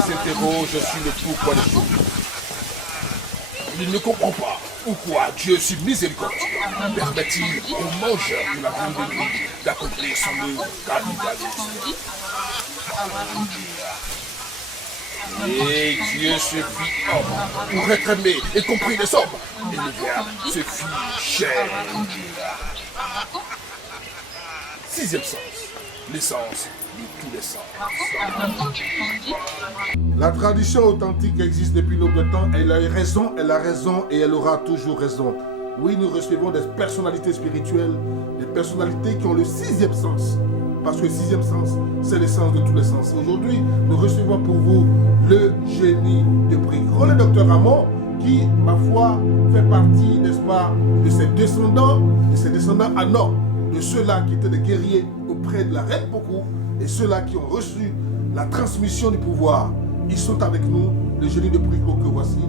S'interroge sur le pourquoi des choses. Il ne comprend pas pourquoi Dieu, si miséricordieux, permet-il aux mangeurs de la viande de Dieu d'accomplir son œuvre capitaliste. Et Dieu se fit homme pour être aimé et compris des hommes. Et le Verbe se fit chair. Sixième sens, l'essence de tous les sens. La tradition authentique existe depuis l'aube de temps. Elle a raison et elle aura toujours raison. Oui, nous recevons des personnalités spirituelles, des personnalités qui ont le sixième sens. Parce que le sixième sens, c'est l'essence de tous les sens. Aujourd'hui, nous recevons pour vous le génie de Bricro, le docteur Ramon, qui, ma foi, fait partie, n'est-ce pas, de ses descendants à nord, de ceux-là qui étaient des guerriers auprès de la reine Poko, et ceux-là qui ont reçu la transmission du pouvoir. Ils sont avec nous, le génie de Bricro que voici.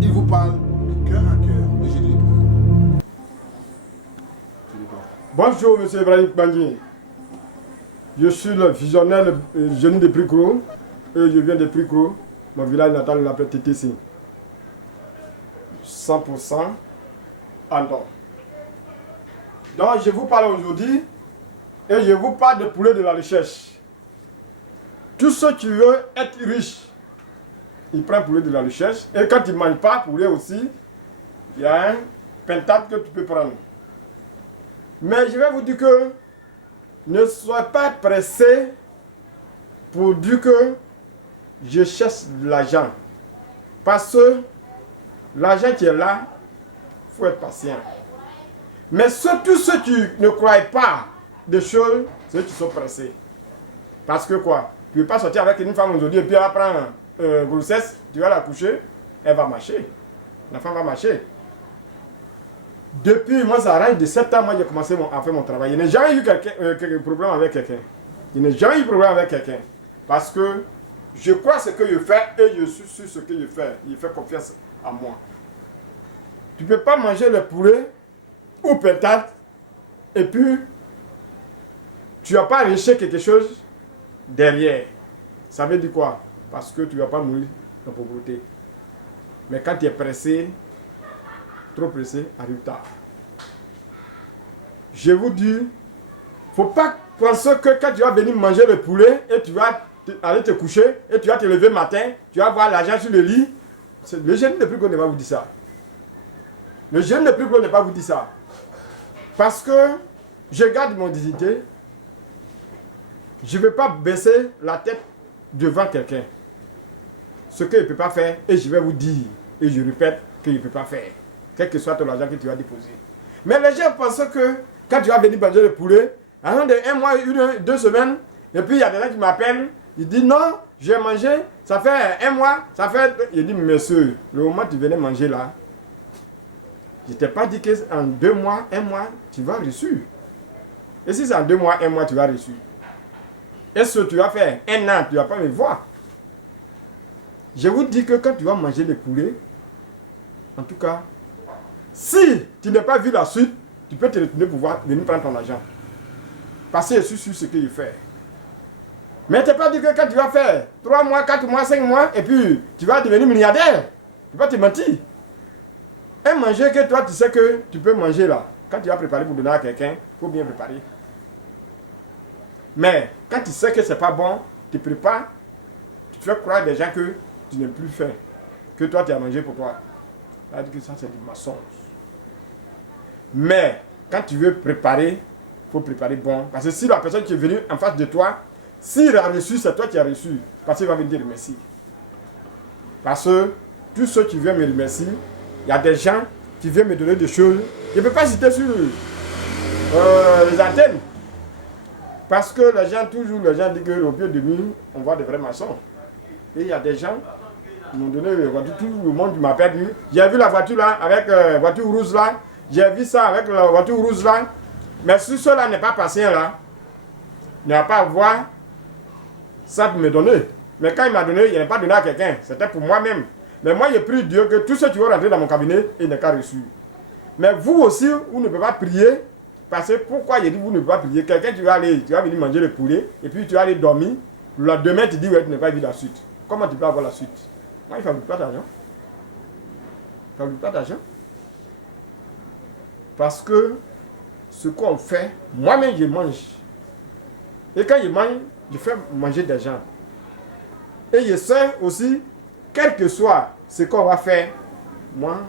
Il vous parle de cœur à cœur, le génie de Bricro. Bonjour, monsieur Ibrahim Bangui. Je suis le visionnaire, le génie de Bricro, et je viens de Bricro. Mon village natal l'appelle TTC. 100% Andon. Donc, je vous parle aujourd'hui, et je vous parle de poulet de la recherche. Tous ceux qui veulent être riches, ils prennent poulet de la recherche. Et quand ils ne mangent pas poulet aussi, il y a un pentate que tu peux prendre. Mais je vais vous dire que ne soyez pas pressés pour dire que je cherche de l'argent. Parce que l'argent qui est là, il faut être patient. Mais tous ceux qui ne croient pas des choses, c'est ceux qui sont pressés. Parce que quoi? Tu ne peux pas sortir avec une femme aujourd'hui et puis elle prend grossesse, tu vas la coucher, elle va marcher. La femme va marcher. Depuis, moi, ça arrange de 7 ans, moi, j'ai commencé à faire mon travail. Je n'ai jamais eu quelques problèmes avec quelqu'un. Je n'ai jamais eu de problème avec quelqu'un. Parce que je crois ce que je fais et je suis sur ce que je fais. Il fait confiance à moi. Tu ne peux pas manger le poulet ou peut-être et puis tu n'as pas riché quelque chose derrière. Ça veut dire quoi? Parce que tu ne vas pas mourir de pauvreté. Mais quand tu es pressé, trop pressé, arrive tard. Je vous dis, il ne faut pas penser que quand tu vas venir manger le poulet et tu vas aller te coucher et tu vas te lever le matin, tu vas voir l'argent sur le lit. Le génie de Bricro ne va vous dire ça. Le génie de Bricro ne va vous dire ça. Parce que je garde mon dignité. Je ne vais pas baisser la tête devant quelqu'un. Ce qu'il ne peut pas faire, et je vais vous dire, et je répète, qu'il ne peut pas faire. Quel que soit ton argent que tu vas déposer. Mais les gens pensent que quand tu vas venir manger le poulet, avant de 1 mois, 2 semaines, et puis il y a des gens qui m'appellent, ils disent non, j'ai mangé, ça fait 1 mois, ça fait... Je dis, monsieur, le moment où tu venais manger là, je ne t'ai pas dit qu'en 2 mois, 1 mois, tu vas reçu. Et si c'est en 2 mois, 1 mois, tu vas reçu. Est-ce que tu vas faire 1 an, tu ne vas pas me voir? Je vous dis que quand tu vas manger le poulet, en tout cas, si tu n'as pas vu la suite, tu peux te retourner pour venir prendre ton argent. Parce que je suis sur ce que je fais. Mais tu n'as pas dit que quand tu vas faire 3 mois, 4 mois, 5 mois, et puis tu vas devenir milliardaire. Tu vas te mentir. Un manger que toi, tu sais que tu peux manger là. Quand tu vas préparer pour donner à quelqu'un, il faut bien préparer. Mais quand tu sais que ce n'est pas bon, tu prépares, tu fais croire des gens que tu n'es plus faim. Que toi, tu as mangé pour toi. C'est-à-dire que ça, c'est du mensonge. Mais quand tu veux préparer, il faut préparer bon. Parce que si la personne qui est venue en face de toi, s'il a reçu, c'est toi qui as reçu. Parce qu'il va venir dire merci. Parce que tous ceux qui viennent me remercier, il y a des gens qui viennent me donner des choses. Je ne peux pas citer sur les antennes. Parce que les gens disent qu'au pied de nuit, on voit des vrais maçons. Et il y a des gens qui m'ont donné une voiture, tout le monde m'appelle. J'ai vu la voiture là, avec la voiture rouge là. J'ai vu ça avec la voiture rouge là. Mais si cela n'est pas patient là, il ne va pas avoir ça pour me donner. Mais quand il m'a donné, il n'a pas donné à quelqu'un. C'était pour moi-même. Mais moi, j'ai pris Dieu que tous ceux qui vont rentrer dans mon cabinet, ils n'ont qu'à reçu. Mais vous aussi, vous ne pouvez pas prier. Parce que pourquoi il dit vous ne pouvez pas prier? Quelqu'un, tu vas venir manger le poulet, et puis tu vas aller dormir. Le lendemain, tu dis, ouais, tu n'as pas vu la suite. Comment tu peux avoir la suite? Moi, il ne fabrique pas d'argent. Il ne fabrique pas d'argent. Parce que ce qu'on fait, moi-même, je mange. Et quand je mange, je fais manger des gens. Et je sais aussi, quel que soit ce qu'on va faire, moi,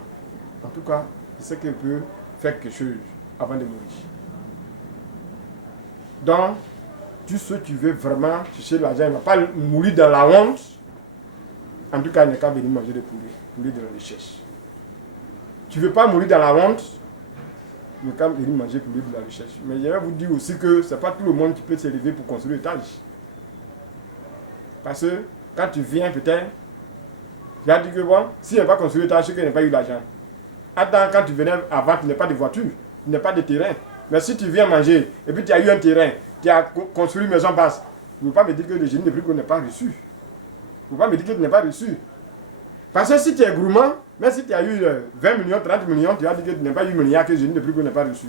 en tout cas, je sais que je peux faire quelque chose avant de mourir. Donc, tout ce que tu veux vraiment chercher l'argent, il ne va pas mourir dans la honte. En tout cas, il n'est qu'à venir manger des poulets de la recherche. Tu ne veux pas mourir dans la honte, il n'est qu'à venir manger poulet de la recherche. Mais je vais vous dire aussi que ce n'est pas tout le monde qui peut s'élever pour construire l'étage. Parce que quand tu viens, peut-être, tu as dit que bon, si il n'a pas construit l'étage, c'est qu'il n'a pas eu l'argent. Attends, quand tu venais avant, tu n'as pas de voiture, tu n'as pas de terrain. Mais si tu viens manger, et puis tu as eu un terrain, tu as construit une maison basse, vous ne pouvez pas me dire que le génie de prix n'est pas reçu. Vous ne pouvez pas me dire que tu n'es pas reçu. Parce que si tu es gourmand, même si tu as eu 20 millions, 30 millions, tu vas dire que tu n'as pas eu milliard, que le génie de prix n'est pas reçu.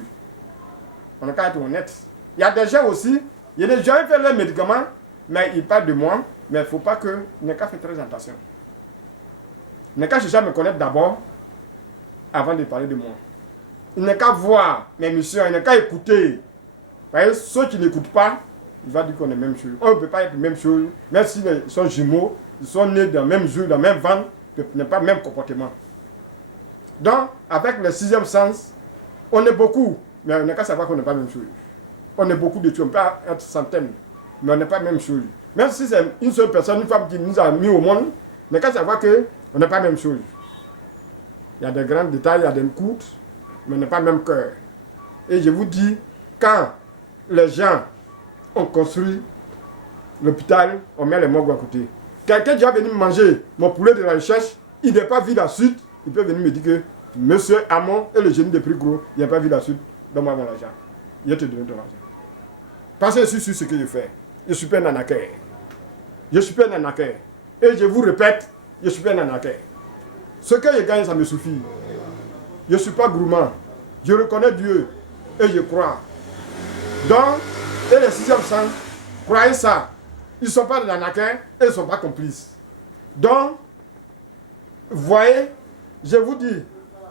On n'a qu'à être honnête. Il y a des gens aussi, il y a des gens qui font leurs médicaments, mais ils parlent de moi, mais il ne faut pas que, il n'est qu'à faire très attention. Il n'est qu'à chercher à me connaître d'abord, avant de parler de moi. Il n'est qu'à voir mes missions, il n'est qu'à écouter. Vous voyez, ceux qui n'écoutent pas, il va dire qu'on est même chose. On ne peut pas être même chose, même s'ils sont jumeaux, ils sont nés dans le même jour, dans le même ventre, ils n'ont pas le même comportement. Donc, avec le sixième sens, on est beaucoup, mais on n'est qu'à savoir qu'on n'est pas la même chose. On est beaucoup de tués, on peut être centaines, mais on n'est pas la même chose. Même si c'est une seule personne, une femme qui nous a mis au monde, on n'est qu'à savoir qu'on n'est pas la même chose. Il y a des grands détails, il y a des courtes, mais on n'est pas le même cœur. Et je vous dis, quand les gens ont construit l'hôpital, on met les morgues à côté. Quelqu'un qui va venir manger mon poulet de la recherche, il n'a pas vu la suite, il peut venir me dire que monsieur Hamon est le génie des prix gros, il n'a pas vu la suite, donne-moi mon argent. Il va te donner ton argent. Parce que je suis sur ce que je fais. Je suis pas un arnaqueur. Je suis pas un arnaqueur. Et je vous répète, je suis pas un arnaqueur. Ce que je gagne, ça me suffit. Je ne suis pas gourmand. Je reconnais Dieu et je crois. Donc, et les sixième sens, croyez ça. Ils ne sont pas des arnaqueurs et ils ne sont pas complices. Donc, voyez, je vous dis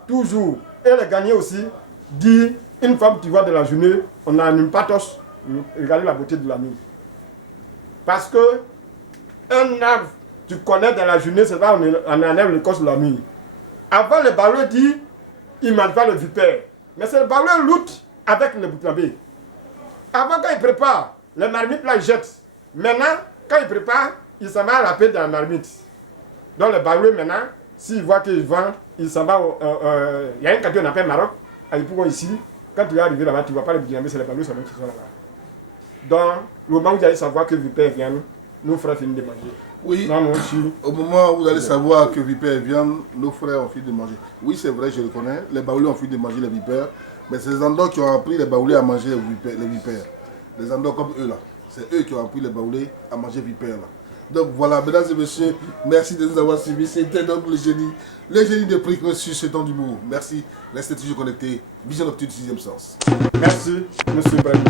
toujours, et les gagnants aussi, dit une femme qui voit de la journée, on n'anime pas tous, regardez la beauté de la nuit. Parce que un arbre, tu connais dans la journée, c'est là on enlève le cause de la nuit. Avant, le ballon dit, il ne mange pas le vipère. Mais c'est le ballon lutte avec le boutambé. Avant, quand il prépare, le marmite là, il jette. Maintenant, quand il prépare, il s'en va à la paix dans la marmite. Donc le ballon maintenant, s'il voit qu'il vend, il s'en va il y a un quartier qu'on appelle Maroc, à l'époque ici. Quand tu vas arriver là-bas, tu ne vois pas les boutambés, c'est les ballons qui sont là-bas. Donc, le moment où vous allez savoir que le vipère vient, nos frères finissent de manger. Oui, non, au moment où vous allez savoir que vipère vient, nos frères ont fini de manger. Oui, c'est vrai, je le connais. Les baoulés ont fini de manger les vipères. Mais c'est les endroits qui ont appris les baoulés à manger les vipères. Les endroits comme eux là. C'est eux qui ont appris les baoulés à manger vipères là. Donc voilà, mesdames et messieurs, merci de nous avoir suivis. C'était donc le génie de prix sur ce temps d'humour. Merci, restez toujours connectés. Vision Nocturne du 6e sens. Merci, monsieur Brahim.